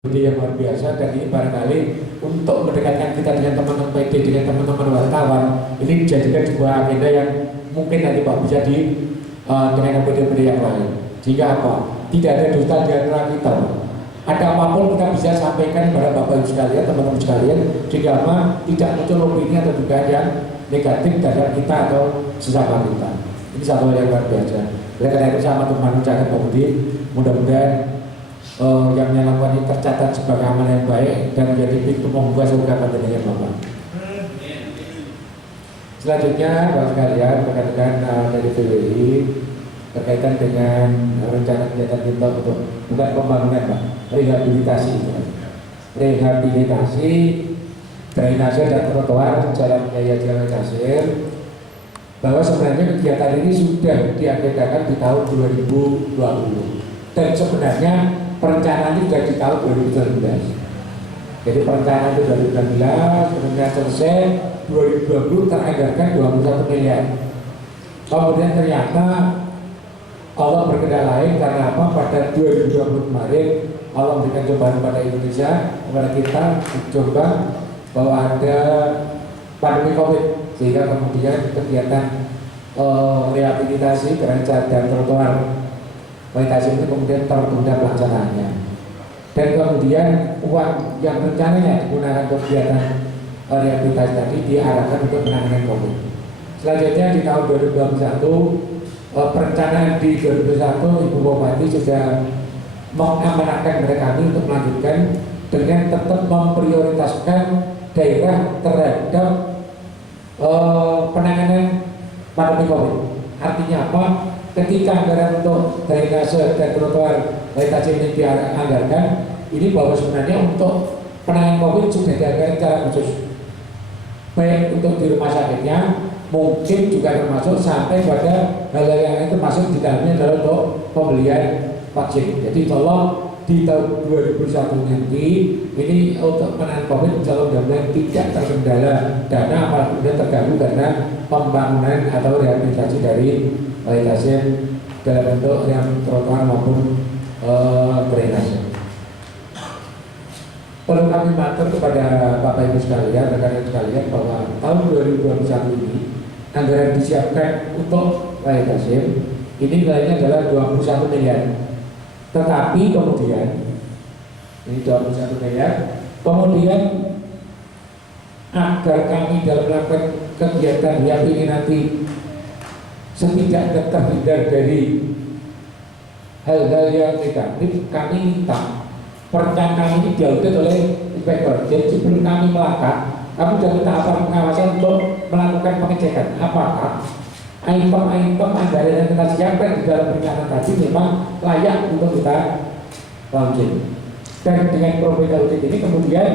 ide yang luar biasa, dan ini barangkali untuk mendekatkan kita dengan teman-teman PD, dengan teman-teman wartawan, ini dijadikan sebuah agenda yang mungkin nanti Pak bisa dengan PD-PD yang lain. Jika apa? Tidak ada dusta di antara kita. Ada apapun kita bisa sampaikan kepada Bapak Ibu sekalian, teman-teman sekalian, jika apa tidak muncul opini atau juga yang negatif terhadap kita atau sesama kita. Ini satu hal yang luar biasa. Oleh karena itu sama teman ucapkan Pak Budi, mudah-mudahan yang melakukan ini tercatat sebagai amal yang baik dan menjadi pintu membuka surga panjenengan Bapak. Selanjutnya Bapak sekalian, rekan-rekan dari PWI berkaitan dengan rencana kegiatan kita untuk bukan pembangunan Pak, rehabilitasi, drainase dan trotoar jalan raya Jalan Kasir, bahwa sebenarnya kegiatan ini sudah diagendakan di tahun 2020 dan sebenarnya perencanaan ini sudah di tahun 2019. Jadi perencanaan itu 2019, kemudian selesai 2020 teranggarkan 21 miliar. Kemudian ternyata Allah berkehendak lain, karena apa? Pada 2020 kemarin Allah memberikan cobaan pada Indonesia, kepada kita mencoba bahwa ada pandemi COVID, sehingga kemudian kegiatan rehabilitasi jalan dan trotoar rehabilitasi itu kemudian tertunda pelaksanaannya, dan kemudian uang yang rencananya digunakan untuk kegiatan rehabilitasi tadi diarahkan untuk penanganan COVID. Selanjutnya di tahun 2021 perencanaan di 2021 Ibu Bupati sudah mengamanahkan mereka kami untuk melanjutkan dengan tetap memprioritaskan daerah terhadap penanganan pandemi COVID. Artinya apa? Ketika anggaran untuk drainase dan trotoar rehabilitasi ini dianggarkan, ini bahwa sebenarnya untuk penanganan COVID sudah dianggarkan secara khusus, baik untuk di rumah sakitnya, mungkin juga termasuk sampai pada hal-hal yang lain, termasuk di dalamnya adalah untuk pembelian vaksin. Jadi tolong di tahun 2021 nanti ini untuk penanganan COVID insya Allah mudah-mudahan tidak terkendala dana, apalagi kemudian terganggu karena pembangunan atau rehabilitasi dari rehabilitasi dalam bentuk yang trotoar maupun drainase. Perlu kami matur kepada Bapak Ibu sekalian, rekan-rekan sekalian, bahwa tahun 2021 ini anggaran disiapkan untuk rehabilitasi ini nilainya adalah 21 miliar. Tetapi kemudian ini 21 miliar, kemudian agar kami dalam melakukan kegiatan yang ini nanti setidaknya terhindar dari hal-hal yang negatif, kami minta perencanaan ini diaudit oleh inspektor. Jadi sebelum kami melakukan, kami sudah minta aparat pengawasan untuk melakukan pengecekan apakah item-item anggaran yang kita siapkan di dalam perencanaan tadi memang layak untuk kita launching. Dan dengan profil audit ini kemudian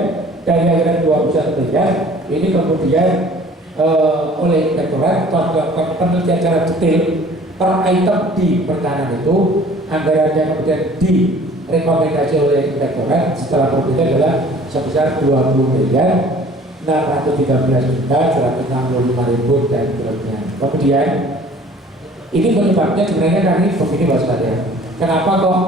dari anggaran 21 miliar ini kemudian oleh inspektorat penelitian secara detail per item di perencanaan itu, anggaran yang kemudian direkomendasi oleh inspektorat setelah profilnya adalah sebesar 20 miliar 613 juta 165.000 dan seterusnya. Kemudian ini penyebabnya sebenarnya kami begini Pak sekalian. Kenapa kok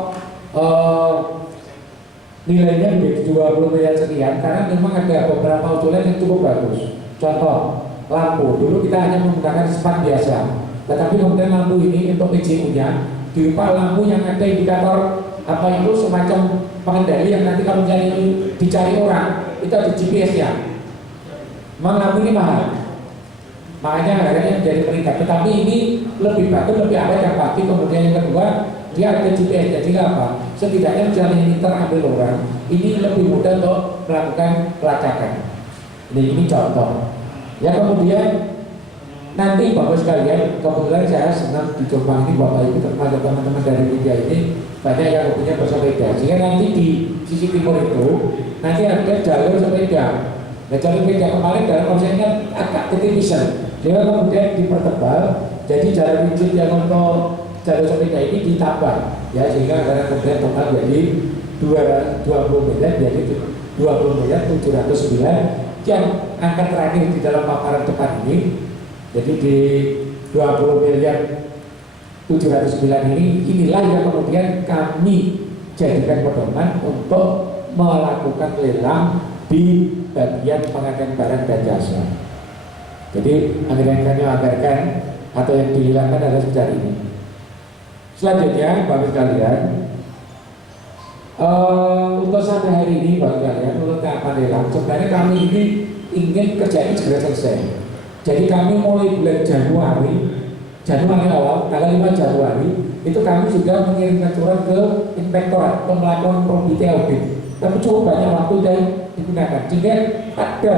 nilainya menjadi 20 miliar sekian? Karena memang ada beberapa usulan yang cukup bagus. Contoh lampu, dulu kita hanya menggunakan spot biasa, tetapi kemudian lampu ini untuk PJU-nya dirupa lampu yang ada indikator apa itu semacam pengendali yang nanti kalau dicari orang itu ada GPS-nya. Memang lampu ini mahal, makanya harganya menjadi meningkat. Tetapi ini lebih bagus, lebih awet yang pasti. Kemudian yang kedua, dia ada GPS. Jadi apa? Setidaknya misalnya ini terambil orang, ini lebih mudah untuk melakukan pelacakan. Ini contoh. Ya kemudian nanti Bapak sekalian, kebetulan saya senang di Jombang ini Bapak Ibu termasuk teman-teman dari media ini banyak yang punya bersepeda. Sehingga nanti di sisi timur itu nanti ada jalur sepeda. Nah jalur sepeda kemarin dalam konsepnya agak ketipisan, dia kemudian dipertebal, jadi jalur rigid yang untuk jalur sepeda ini ditambah, ya sehingga karena kemudian total jadi 20 miliar, jadi 20 miliar 709 yang angka terakhir di dalam paparan depan ini. Jadi di 20 miliar 709 ini inilah yang kemudian kami jadikan pedoman untuk melakukan lelang di bagian pengadaan barang dan jasa. Jadi anggaran yang kami anggarkan atau yang dihilangkan adalah seperti ini. Selanjutnya, Bapak sekalian, untuk sampai hari ini, Bapak sekalian, untuk tahapan lelang, sebenarnya kami ini ingin kerja ini segera selesai. Jadi kami mulai bulan Januari awal, tanggal 5 Januari, itu kami sudah mengirimkan surat ke inspektorat untuk melakukan probity audit. Tapi cukup banyak waktu yang digunakan. Sehingga pada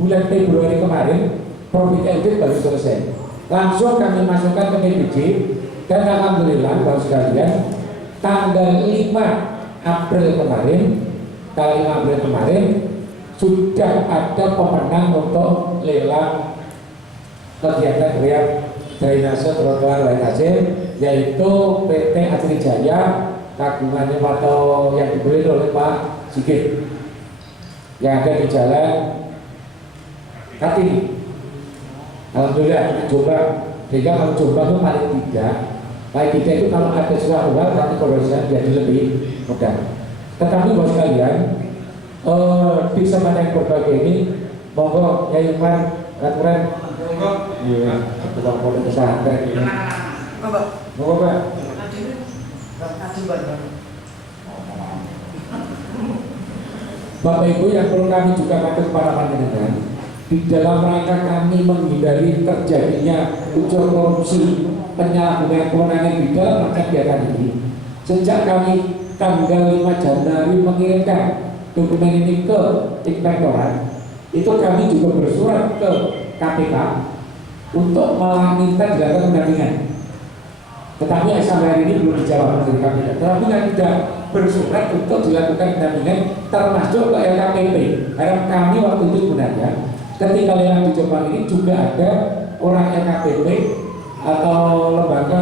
bulan Februari kemarin, probity audit baru selesai. Langsung kami masukkan ke PBJ, dan alhamdulillah Bapak sekalian, tanggal 5 April kemarin sudah ada pemenang untuk lelang kegiatan drainase trotoar lain hasil, yaitu PT Atrijaya kagungannya atau yang dibeli oleh Pak Sigit yang ada di Jalan Kartini. Alhamdulillah coba, sehingga kalau coba itu paling tidak itu kalau ada suatu hal nanti konversi jadi lebih mudah. Tetapi bos kalian, di kesempatan berbagai ini, monggo ya Iman aturan, iya, kita boleh pesantren ini. Monggo Pak. Bapak Ibu yang perlu kami juga katakan kepada panjenengan, di dalam rangka kami menghindari terjadinya unsur korupsi, penyalahgunaan kewenangan di dalam kegiatan ini, sejak kami tanggal 5 Januari mengirimkan dokumen ini ke inspektorat, itu kami juga bersurat ke KPK untuk meminta dilakukan pendampingan. Tetapi sampai hari ini belum dijawab dari KPK. Tetapi kami tidak bersurat untuk dilakukan pendampingan, termasuk ke LKPP. Karena kami waktu itu sebenarnya ketika lelang di Jombang ini juga ada orang LKPP atau lembaga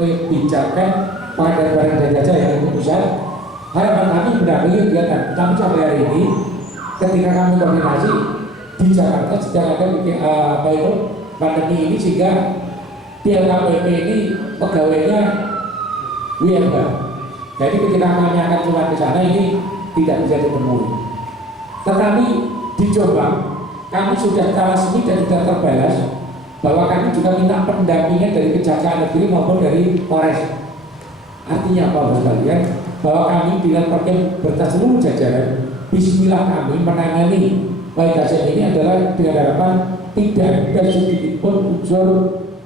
kebijakan pengadaan barang dan jasa yang pusat. Harapan kami mendampingi kegiatan. Tapi sampai hari ini ketika kami koordinasi di Jakarta sedang ada pandemi ini, sehingga di LKPP ini pegawainya WFH. Jadi ketika kami akan keluar ke sana ini tidak bisa ditemui. Tetapi di Jombang kami sudah resmi dan sudah terbalas bahwa kami juga minta pendampingan dari Kejaksaan Negeri maupun dari Polres. Artinya apa Bapak sekalian? Bahwa kami dengan pakai bertas seluruh jajaran, bismillah kami menangani baik hasil ini adalah dengan harapan tidak ada sedikit pun unsur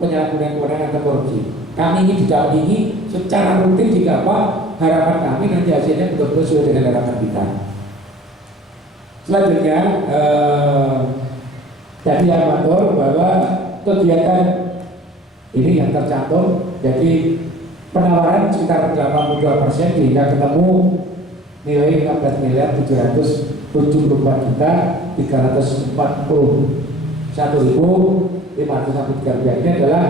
penyalahgunaan kewenangan atau korupsi. Kami ini didampingi secara rutin jika apa harapan kami nanti hasilnya betul-betul sesuai dengan harapan kita. Selanjutnya, tadi amatur bahwa kegiatan ini yang tercantum, jadi penawaran sekitar 82% hingga ketemu nilai 15.341.543 rupiah. Ini adalah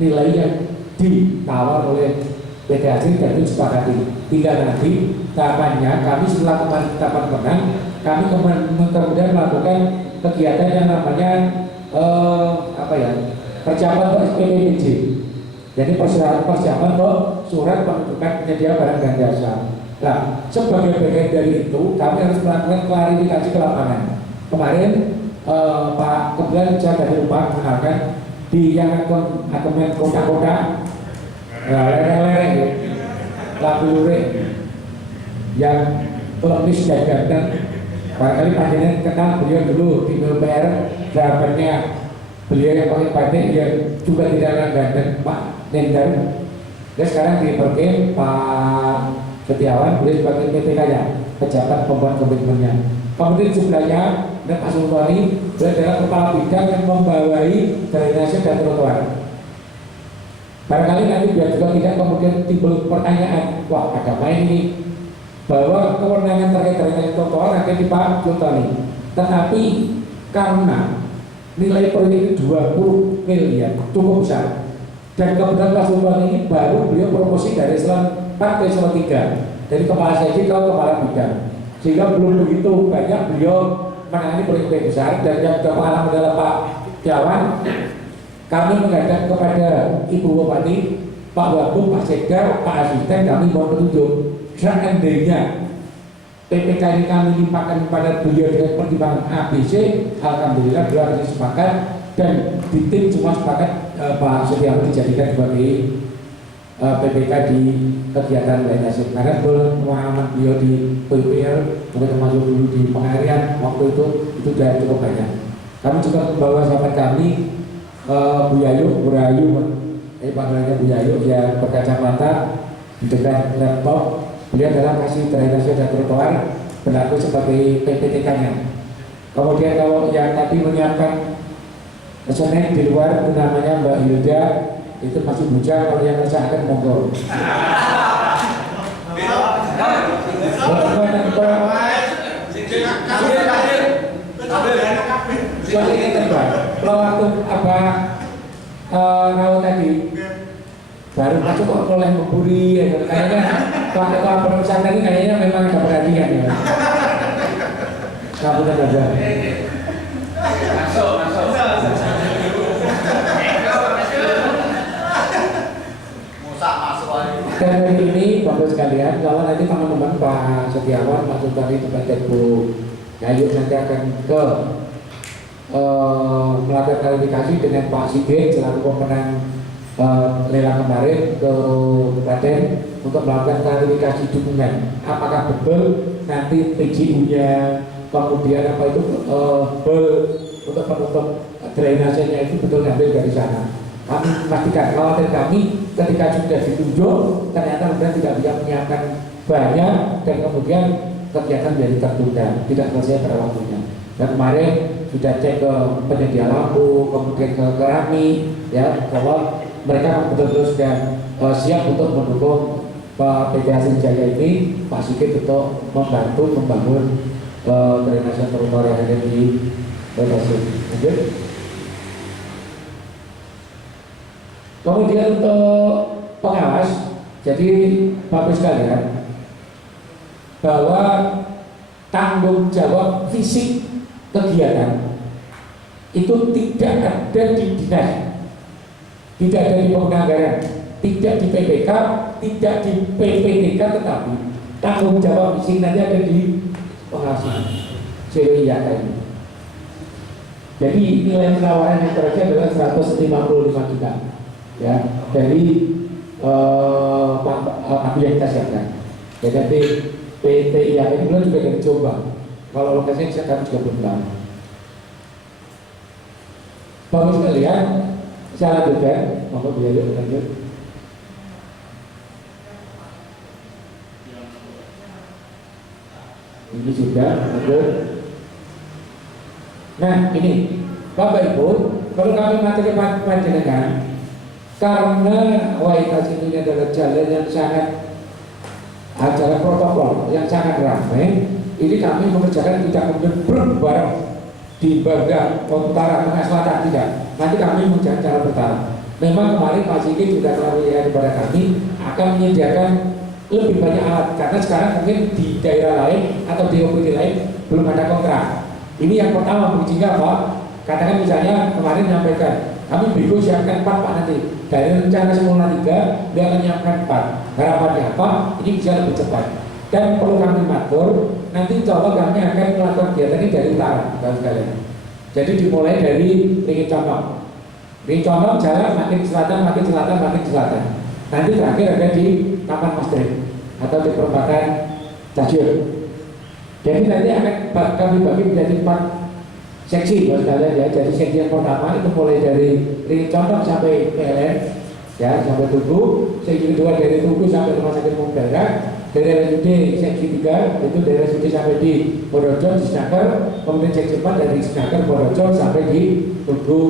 nilai yang ditawar oleh PT Asri dan disepakati. Tinggal nanti tahapannya kami setelah kemarin tahapan menang, kami kemudian melakukan kegiatan yang namanya persiapan untuk SPPBJ. Jadi persiapan untuk surat penunjukan penyedia barang dan jasa. Nah, sebagai bagian dari itu kami harus melakukan klarifikasi ke lapangan. Kemarin Pak kebetulan saya dari lupa mengenalkan di yang akomen kota-kota lereng-lereng lagu lure yang pelukis dan ganteng. Barangkali panjenengan kenal beliau dulu di MPR, sahabatnya beliau yang pakai batik yang juga tidak ganteng, Pak Nendar. Dia sekarang di Perkim Pak Setiawan, beliau sebagai PTK ya, pejabat pembuat komitmennya. Kemudian sebelahnya ada Pak Sultani, beliau adalah kepala bidang yang membawai drainase dan trotoar. Barangkali nanti biar juga tidak kemudian timbul pertanyaan, wah ada main ini, bahwa kewenangan terkait drainase trotoar ada di Pak Sultani. Tetapi karena nilai proyek 20 miliar cukup besar, dan kebetulan Pak Sultan ini baru beliau promosi dari eselon 4 ke eselon 3 dari kepala seksi ke kepala bidang, sehingga belum begitu banyak beliau menangani proyek besar. Dan yang kepala adalah Pak Jawan, kami menghadap kepada Ibu Bupati, Pak Wagub, Pak Sekda, Pak Asisten, kami mohon petunjuk seandainya PPK ini kami limpahkan kepada beliau dengan pertimbangan ABC. Alhamdulillah beliau akhirnya sepakat dan di tim semua sepakat Pak Setiawan dijadikan sebagai PPK di kegiatan drainase. Karena pengalaman beliau di PUPR, mungkin termasuk dulu di pengairan waktu itu sudah cukup banyak. Kami juga membawa sahabat kami Bu Rayu, panggilannya Bu Yayu yang berkacamata di dekat laptop. Beliau adalah kasih drainase dan trotoar berlaku sebagai PPTK-nya. Kemudian kalau yang tadi menyiapkan snack di luar namanya Mbak Hilda, itu masih bujang. Kalau yang akan monggo. Kalau waktu apa rawat tadi baru masuk kok oleh memburi ya, kayaknya kalau perusahaan tadi kayaknya memang ada perhatian ya. Kamu dan aja. Masuk. Dan hari ini Bapak sekalian, kalau nanti teman-teman Pak Setiawan masuk dari tempat Bu Yayu nanti akan ke melakukan klarifikasi dengan Pak Sigit selaku pemenang lelang kemarin ke Klaten untuk melakukan klarifikasi dukungan. Apakah betul nanti PJU-nya kemudian apa itu untuk penutup drainasenya itu betul ngambil dari sana. Kami pastikan khawatir kami ketika sudah ditunjuk ternyata sudah tidak bisa menyiapkan banyak dan kemudian kegiatan menjadi tertunda, tidak selesai pada waktunya. Dan kemarin sudah cek ke penyedia lampu, kemudian ke Kerami, ya bahwa mereka betul-betul sudah siap untuk mendukung PT Hasil Jaya ini, Pak Sigit untuk membantu membangun drainase trotoar yang ada di Tasik. Lanjut. Kemudian untuk pengawas, jadi Bapak sekalian, bahwa tanggung jawab fisik kegiatan itu tidak ada di dinas, tidak ada di penganggaran, tidak di PPK, tidak di PPTK, tetapi tanggung jawab fisik nanti ada di pengawasan CWIA ini. Jadi nilai penawaran yang terakhir adalah 155 juta. Ya, dari apa yang kita siapkan. Jadi PTIA ini belum juga dari Jombang. Kalau lokasinya saya juga belum tahu. Bapak sekalian, saya lanjutkan. Monggo biaya lanjut. Ini sudah lanjut. Nah ini Bapak Ibu, kalau kami materi panjenengan, karena Waitas ini adalah jalan yang sangat acara protokol yang sangat ramai, ini kami mengerjakan tidak kemudian berbareng di bagian utara, tengah, selatan, tidak. Nanti kami mengerjakan cara bertahap. Memang kemarin Pak Sigit juga telah melihat kepada kami akan menyediakan lebih banyak alat, karena sekarang mungkin di daerah lain atau di OPD lain belum ada kontrak. Ini yang pertama, sehingga Pak, katakan misalnya kemarin menyampaikan kami berikut siapkan 4 Pak nanti. Dari rencana semula 3, dia akan menyiapkan 4. Harapannya apa? Ini bisa lebih cepat. Dan perlu kami matur, nanti insya Allah kami akan melakukan kegiatan ini dari utara, Bapak sekalian. Jadi dimulai dari Ringin Condong. Ringin Condong jalan makin selatan, makin selatan, makin selatan. Nanti terakhir ada di Taman Masjid atau di perempatan Tajur. Jadi nanti akan kami bagi menjadi 4 seksi Bapak sekalian ya. Jadi seksi yang pertama itu mulai dari Ringin Condong sampai PLN ya, sampai Tugu. Seksi kedua dari Tugu sampai Rumah Sakit Umum Daerah. Dari RSUD seksi 3 itu dari RSUD sampai di Purworejo di Snaker. Kemudian seksi 4 dari Snaker Purworejo sampai di Tugu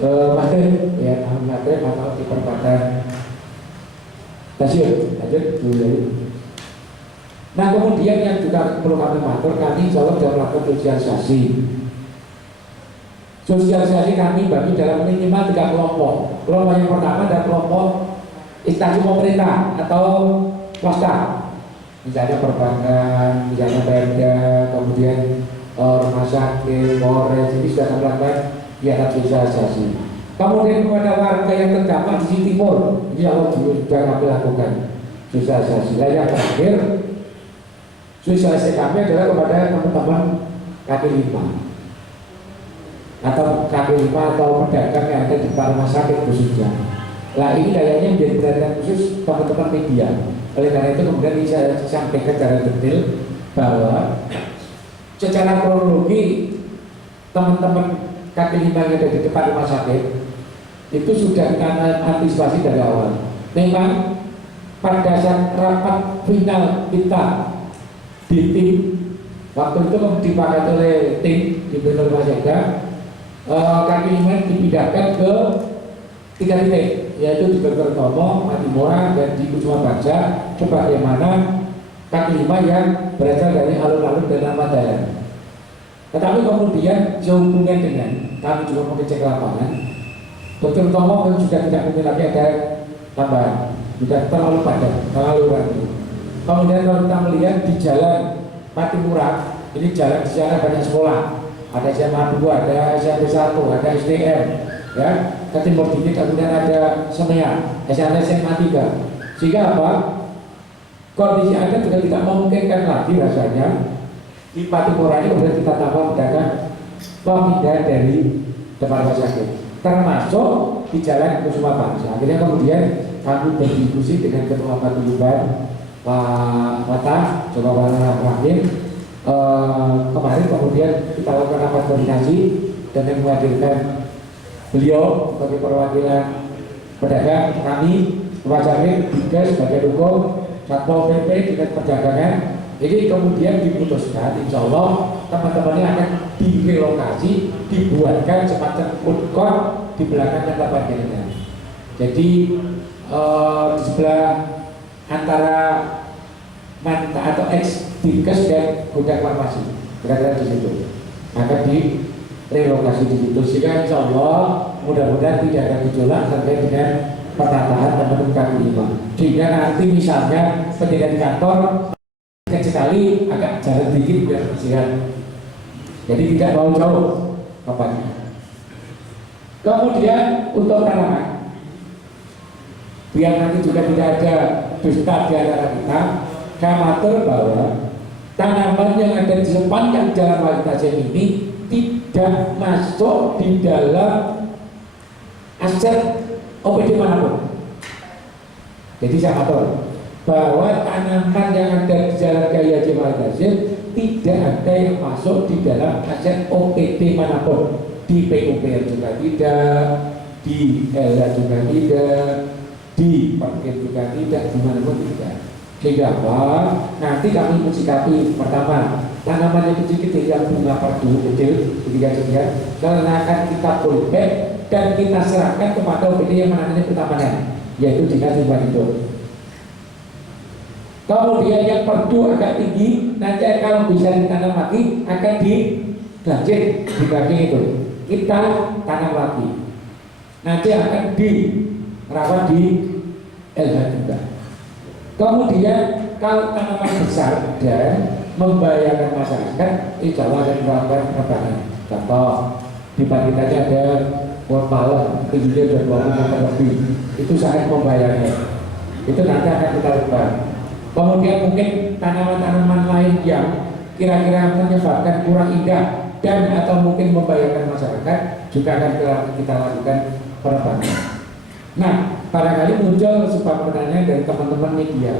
Masjid ya, Masjid atau di perempatan Tasir. Lanjut dulu. Nah kemudian yang juga perlu kami matur, kami insya Allah sudah melakukan sosialisasi. Sosialisasi kami bagi dalam minimal 3 kelompok. Kelompok yang pertama adalah kelompok instansi pemerintah atau swasta, misalnya perbankan, misalnya Pemda, kemudian rumah sakit, Polres, ini sudah melakukan kegiatan sosialisasi. Kemudian kepada warga yang terdampak di sisi timur, insya Allah juga kami lakukan sosialisasi. Yang terakhir Sosialisasi kami adalah kepada teman-teman kaki lima atau kaki lima atau pedagang yang ada di rumah sakit khususnya. Nah ini kayaknya menjadi perhatian khusus teman-teman media. Oleh karena itu kemudian ini saya sampaikan secara detail bahwa secara kronologi teman-teman kaki lima yang ada di depan rumah sakit itu sudah kita antisipasi dari awal. Memang pada saat rapat final kita di tim waktu itu dipakai oleh tim di Benar Masjeda, kaki lima dipindahkan ke 3 titik, yaitu di Dr. Tomo, Matimora, dan di Kusuma Bagja, sebagaimana kaki lima yang berasal dari alun-alun dan nama jalan. Tetapi kemudian sehubungan dengan kami juga mengecek lapangan, Dr. Tomo sudah tidak mungkin lagi ada tambahan, sudah terlalu padat, terlalu rapi. Kemudian kalau kita melihat di jalan Matimura, ini jalan di sana banyak sekolah, ada SMA 2, ada SMP 1, ada SDM, ya, ke timur dikit kemudian ada SEMEA, SMA 3. Sehingga apa? Kondisi Anda juga tidak memungkinkan lagi rasanya di Matimura ini sudah kita tambah pedagang pemindahan dari depan rumah sakit, termasuk di jalan Kusuma Bangsa. Akhirnya kemudian kami berdiskusi dengan Ketua Paguyuban Pak Mata, Coba Bala Rahim. Kemarin kemudian kita lakukan rapat koordinasi dengan menghadirkan beliau sebagai perwakilan pedagang, kami Rumah Sakit, Dinkes, Badan Hukum, Satpol PP, Dinas Perdagangan. Ini kemudian diputuskan, insya Allah teman-temannya akan direlokasi, dibuatkan semacam food court di belakang tempat parkirnya. Jadi di sebelah antara manta atau ex Dinkes dan gudang farmasi, kira-kira di situ akan direlokasi di situ. Sehingga insya Allah mudah-mudahan tidak ada gejolak terkait dengan penataan teman-teman kaki lima. Sehingga nanti misalnya pendirian kantor sekali agak jalan dikit biar bersihan. Jadi tidak mau jauh tempatnya. Kemudian untuk tanaman, biar nanti juga tidak ada dusta di antara kita, khawatir bahwa tanaman yang ada di sepanjang jalan Wali Tasya ini tidak masuk di dalam aset OPD manapun. Jadi saya katakan bahwa tanaman yang ada di Jalan Kiai Haji Wali Tasya tidak ada yang masuk di dalam aset OPD manapun. Di PUPR juga tidak, di LH juga tidak, di parkir juga tidak, dimanapun tidak. Sehingga apa? Nanti kami mensikapi pertama tanaman yang kecil-kecil yang bunga perdu kecil, sekian, karena akan kita pullback dan kita serahkan kepada OPD yang menangani pertamanan, yaitu Dinas Lingkungan Hidup. Kemudian yang perdu agak tinggi, nanti kalau bisa ditanam lagi akan dilanjut di kaki itu. Kita tanam lagi, nanti akan dirawat di LH juga. Kemudian kalau tanaman besar dan membahayakan masyarakat, insya Allah akan melakukan penebangan. Contoh, di Pakitannya ada pohon palem, tingginya sudah 20 meter lebih, itu sangat membahayakan. Itu nanti akan kita ubah. Kemudian mungkin tanaman-tanaman lain yang kira-kira menyebabkan kurang indah dan atau mungkin membahayakan masyarakat juga akan kita lakukan penebangan. Nah, barangkali muncul sebuah pertanyaan dari teman-teman media.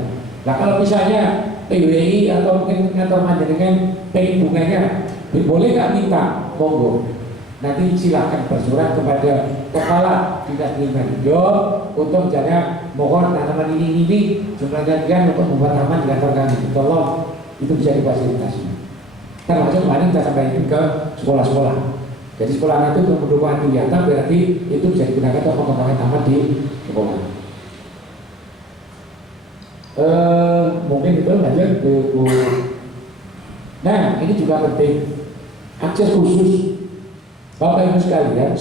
Nah, kalau misalnya PWI atau mungkin atau dengan pengen bunganya, boleh nggak minta? Monggo. Nanti silakan bersurat kepada kepala Dinas Lingkungan Hidup untuk misalnya mohon tanaman ini jumlahnya sekian untuk membuat taman di kantor kami. Tolong itu bisa difasilitasi. Termasuk kemarin kita sampaikan ke sekolah-sekolah. Jadi sekolah itu untuk mendukung kegiatan berarti itu bisa digunakan untuk mengembangkan taman di sekolah. Mungkin itu lanjut ke. Nah, ini juga penting, akses khusus. Bapak Ibu sekalian,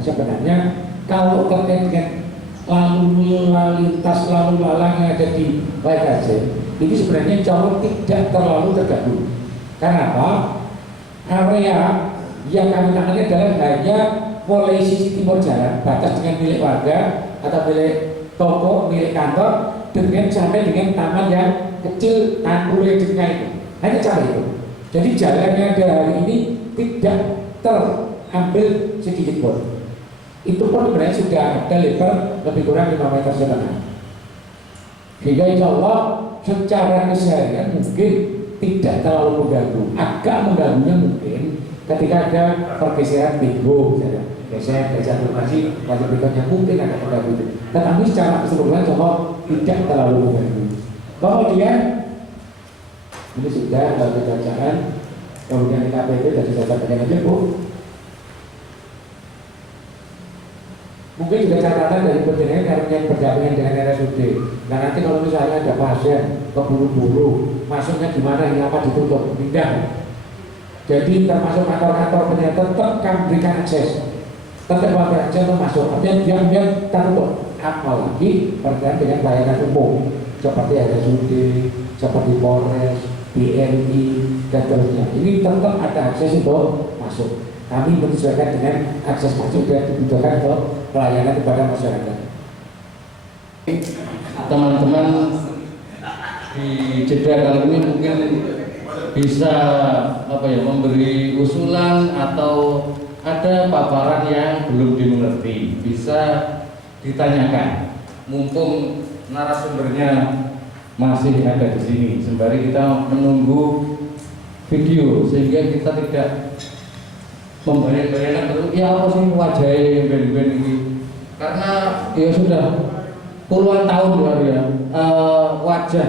sebenarnya kalau terkait dengan lalu lintas lalu lalang yang ada di Waikase, ini sebenarnya jauh tidak terlalu terganggu. Karena apa? Area yang kami tangani adalah hanya mulai sisi timur jalan, batas dengan milik warga atau milik toko, milik kantor, dengan sampai dengan taman yang kecil tanggul jengkang itu. Hanya cara itu. Jadi jalan yang ada hari ini tidak terambil sedikit pun. Itu pun sebenarnya sudah ada lebar lebih kurang 5 meter setengah. Sehingga insya Allah secara keseharian mungkin tidak terlalu mengganggu. Agak mengganggunya mungkin ketika ada pergeseran minggu, geser lokasi berikutnya mungkin ada mengganggu itu. Tetapi secara keseluruhan insya Allah tidak terlalu mengganggu. Kemudian ini sudah bacaan, kemudian KPP dan sudah bacakan aja Bu. Mungkin juga catatan dari perjalanan karena yang berdampingan dengan RSUD. Nah nanti kalau misalnya ada pasien keburu-buru, masuknya gimana, ini apa ditutup, pindah. Jadi termasuk kantor-kantor penyerta tetap kami berikan akses, tetap memberikan akses untuk masuk. Artinya diam-diam tertutup. Apalagi berkaitan dengan pelayanan umum seperti RSUD, seperti Polres, BNI dan seterusnya. Ini tetap ada akses untuk masuk. Kami menyesuaikan dengan akses masuk dan dibutuhkan untuk pelayanan kepada masyarakat. Teman-teman di jeda kali ini mungkin bisa memberi usulan atau ada paparan yang belum dimengerti, bisa ditanyakan. Mumpung narasumbernya masih ada di sini, sembari kita menunggu video sehingga kita tidak membayang-bayangkan terus ya apa sih wajahnya ben-ben ini, karena ya sudah puluhan tahun wajah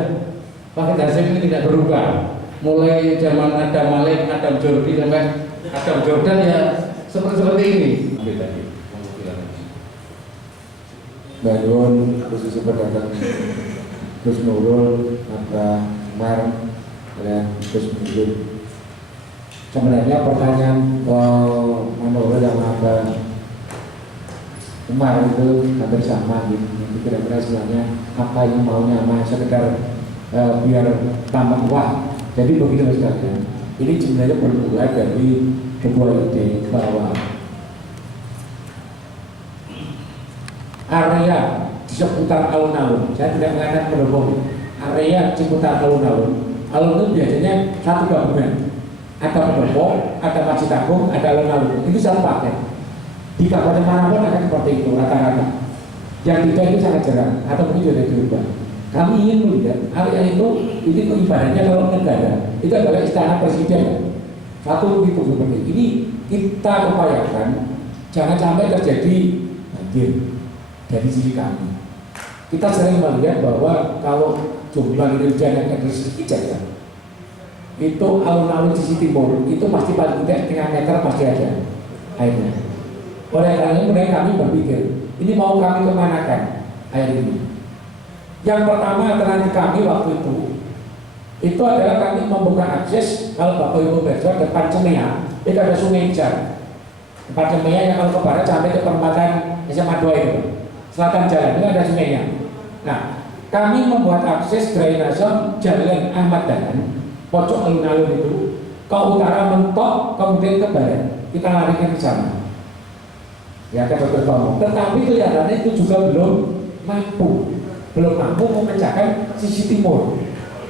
Pak Hasyim ini tidak berubah, mulai zaman Adam Malik, Adam Jordi sampai Adam Jordan ya seperti ini. Mbak Don, khususnya berdatang Gus Nurul, Mbak Mar, dan Gus Nurul. Sebenarnya pertanyaan Nurul yang Mbak Umar itu hampir sama gitu. Kira-kira sebenarnya apa yang maunya sama sekedar biar tambah wah. Jadi begitu sekalian. Ini sebenarnya bermula dari sebuah ide bahwa area di seputar alun-alun, saya tidak mengatakan berbohong, area di seputar alun-alun, alun itu biasanya satu gabungan, ada pendopo, ada masjid agung, ada alun-alun, itu satu paket. Di kabupaten manapun akan seperti itu rata-rata. Yang tidak itu sangat jarang, atau mungkin sudah diubah. Kami ingin melihat area itu ibaratnya kalau negara itu adalah istana presiden. Satu itu seperti ini kita upayakan jangan sampai terjadi banjir. Dari sisi kami, kita sering melihat bahwa kalau jumlah hujan yang ada sedikit saja, itu alun-alun sisi timur itu pasti paling tidak setengah meter pasti ada airnya. Oleh karena itu kami berpikir, ini mau kami kemanakan air ini? Yang pertama alternatif kami waktu itu adalah kami membuka akses. Kalau Bapak Ibu besok depan Cemea, itu ada Sungai Ijar. Depan Cemea yang kalau ke barat sampai ke perempatan SMA 2 itu. Selatan jalan itu ada sungainya. Nah, kami membuat akses drainase Jalan Ahmad Dahlan, pojok alun-alun itu ke utara mentok, kemudian ke barat. Kita larikan ke sana. Ya, ke Dr. Tomo. Tetapi kelihatannya itu juga belum mampu memecahkan sisi timur.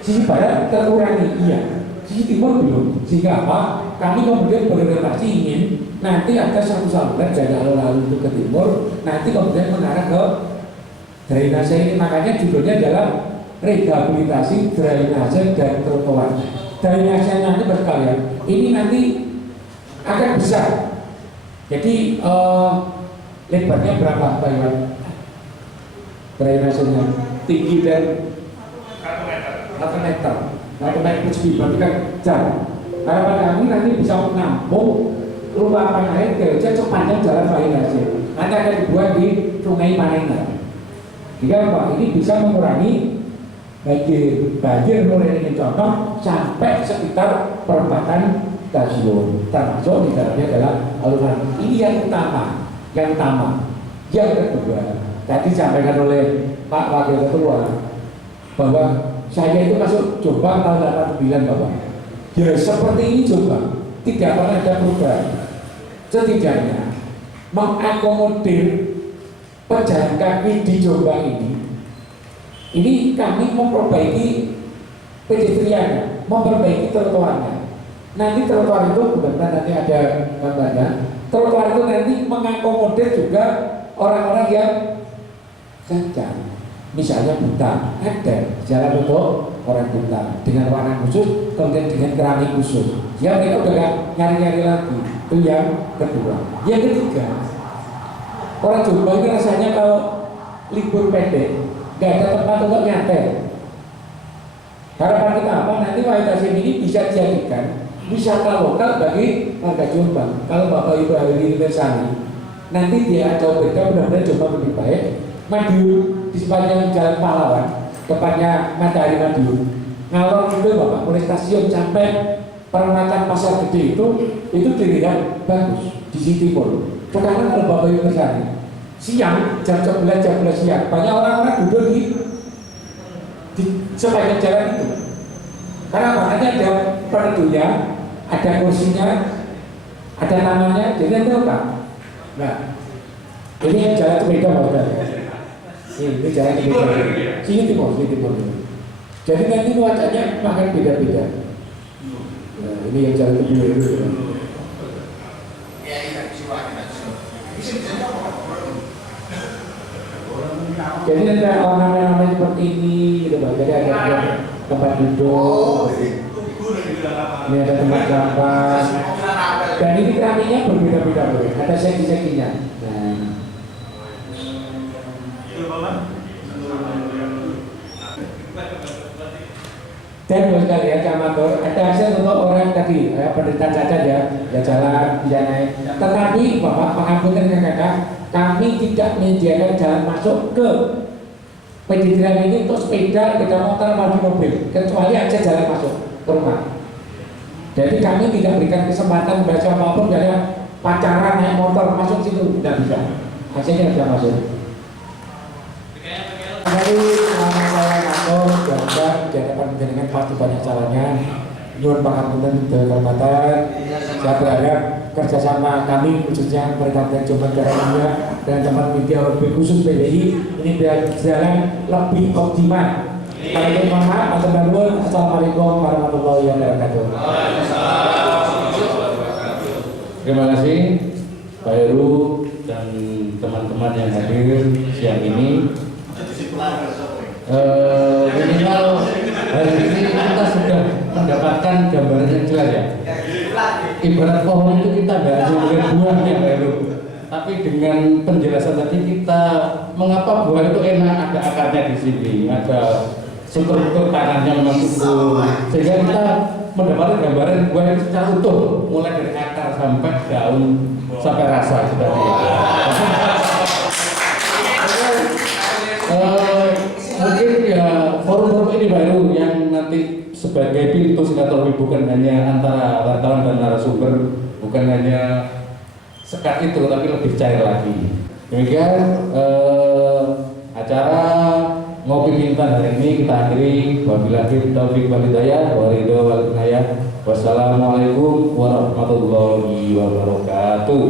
Sisi barat terkurangi, iya. Sisi timur belum. Sehingga apa? Kami kemudian berorientasi ingin nanti ada satu saluran dari alun-alun itu ke timur, nanti kemudian mengarah ke drainase ini. Makanya judulnya adalah rehabilitasi drainase dan trotoar. Drainase nanti berkalian ini nanti akan besar. Jadi lebarnya berapa Pak Iwan? Drainasenya tinggi dan 1 meter. 1 meter persegi berarti kan jauh. Harapan kami nanti bisa menampung luapan air gereja sepanjang jalan Vainasi. Nanti akan dibuat di Sungai Panengan. Jika Pak ini bisa mengurangi banjir mulai dari contoh sampai sekitar perempatan stasiun, termasuk di dalamnya adalah alun-alun. Ini yang utama. Yang kedua, tadi disampaikan oleh Pak Wakil Ketua bahwa saya itu masuk Jombang tahun 89 Bapak. Ya seperti ini Jombang, tidak pernah ada perubahan. Setidaknya mengakomodir pejalan kaki di Jombang ini Ini kami memperbaiki pedestriannya, memperbaiki trotoarnya. Nanti trotoar itu benar-benar nanti ada gambarnya. Trotoar itu nanti mengakomodir juga orang-orang yang cacat, misalnya buta, ada jalan untuk orang buta dengan warna khusus, kemudian dengan keramik khusus. Ya mereka udah gak nyari-nyari lagi. Itu yang kedua. Yang ketiga, orang Jombang ini rasanya kalau libur pendek, gak ada tempat untuk nyantai. Harapan kita apa? Nanti Wahid ini bisa dijadikan wisata lokal bagi warga Jombang. Kalau Bapak Ibu hari ini bersani, nanti dia jauh beda, benar-benar Jombang lebih baik. Madiun di sepanjang Jalan Pahlawan, tepatnya Matahari Madiun. Ngalor itu Bapak, mulai stasiun sampai perempatan Pasar Gede itu dilihat bagus di City Mall. Sekarang kalau Bapak Ibu bersani, siang jam 11 siang, banyak orang-orang duduk di sepanjang jalan itu. Karena makanya ada peneduhnya, ada kursinya, ada namanya, jadi nanti apa? Nah, ini yang jalan sepeda Bapak. Ini jalan sepeda. Sini timur. Jadi nanti nuansanya makan beda-beda. Nah, ini yang jalan sepeda. Jadi ada ornamen-ornamen seperti ini gitu Pak. Jadi ada tempat duduk, ini ada tempat sampah, dan ini keramiknya berbeda-beda, ada segi-seginya. Nah. Dan buat kalian Kamator, ada hasil untuk orang tadi, penderita cacat ya jalan, bisa naik. Tetapi Bapak pengampunan kakak, kami tidak menyediakan jalan masuk ke pedestrian ini untuk sepeda motor maupun mobil, kecuali aja jalan masuk ke rumah. Jadi kami tidak berikan kesempatan bagi siapapun dari pacaran naik motor masuk situ, tidak bisa. Hasilnya tidak masuk. Jadi selama saya ngatur jaga di hadapan dengan pasti banyak salahnya. Nyuwun pangapunten kehormatan. Saya berharap kerjasama kami khususnya Pemerintah Jombang Daerah dan teman media lebih khusus PDI ini berjalan lebih optimal. Kami mohon maaf, assalamualaikum warahmatullahi wabarakatuh. Terima kasih Pak Heru dan teman-teman yang hadir siang ini. Minimal hari ini kita sudah mendapatkan gambaran yang jelas ya. Ibarat pohon itu kita nggak hanya melihat buahnya Pak Heru, tapi dengan penjelasan tadi kita mengapa buah itu enak, ada akarnya di sini, ada struktur tanahnya memang subur, sehingga kita mendapatkan gambaran buah itu secara utuh, mulai dari akar sampai daun sampai rasa seperti itu. Mungkin ya forum-forum ini baru yang nanti sebagai pintu silaturahmi bukan hanya antara wartawan dan narasumber, bukan hanya sekat itu, tapi lebih cair lagi. Demikian acara Ngopi Bintan hari ini kita akhiri. Wabillahi taufiq wal hidayah, waridho wal inayah. Wassalamualaikum warahmatullahi wabarakatuh.